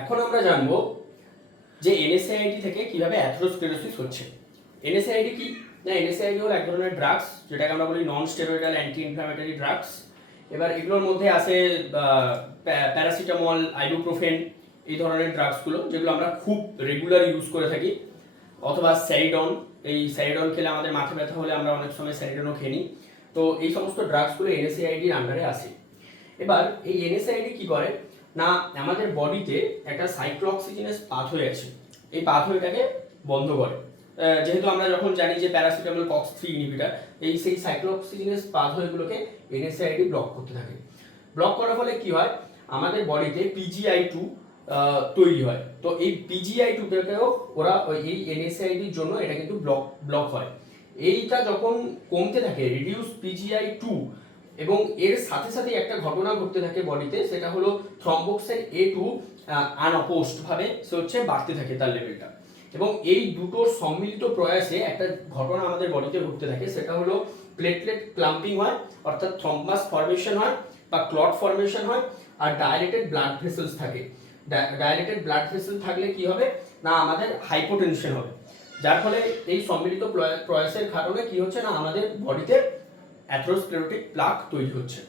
এখন আমরা জানবো যে এনএসএআইডি থেকে কিভাবে অ্যাথেরোস্ক্লেরোসিস হচ্ছে। এনএসএআইডি কি না, এনএসএআইডি হলো এক ধরনের ড্রাগস, যেটাকে আমরা বলি non steroidal anti inflammatory drugs. এবার এগুলোর মধ্যে আছে প্যারাসিটামল, আইবুপ্রোফেন, এই ধরনের ড্রাগসগুলো যেগুলো আমরা খুব রেগুলার ইউজ করে থাকি, অথবা স্যারিডন। এই স্যারিডন খেলে আমাদের মাথা ব্যথা হলে আমরা অনেক সময় স্যারিডনও খেয়ে নিই। তো এই সমস্ত ড্রাগসগুলো এনএসএআইডির আন্ডারে আসে। এবার এই এনএসআইডি কি করে না, আমাদের বডিতে একটা সাইক্লোঅক্সিজেনেস পাথওয়ে আছে, এই পাথওয়েটাকে বন্ধ করে। যেহেতু আমরা যখন জানি যে প্যারাসিটামল কক্স 3 ইনহিবিটর, সেই সাইক্লোঅক্সিজেনেস পাথওয়েগুলোকে এনএসআইডি ব্লক করতে থাকে। ব্লক করার ফলে কি হয়, আমাদের বডিতে PGI2 তৈরি হয়। তো এই PGI2টাকেও ওরা এই এনএসআইডির জন্য এটা কিন্তু ব্লক হয়। এইটা যখন কমতে থাকে, রিডিউস PGI2, এবং এর সাথে সাথে একটা ঘটনা ঘটতে থাকে বডিতে, সেটা হলো থ্রম্বোক্সাইন A2 আনঅপোজড ভাবে সে হচ্ছে বাড়তে থাকে তার লেভেলটা। এবং এই দুটোর সম্মিলিত প্রয়াসে একটা ঘটনা আমাদের বডিতে ঘটতে থাকে, সেটা হলো প্লেটলেট ক্লাম্পিং হয়, অর্থাৎ থ্রম্বাস ফর্মেশন হয় বা ক্লট ফর্মেশন হয়, আর ডাইলেটেড ব্লাড ভেসেলস থাকে। ডাইলেটেড ব্লাড ভেসেল থাকলে কি হবে না, আমাদের হাইপোটেনশন হবে, যার ফলে এই সম্মিলিত প্রয়াসের কারণে কি হচ্ছে না, আমাদের বডিতে অ্যাথেরোস্ক্লেরোটিক প্লাক তৈরি হচ্ছে।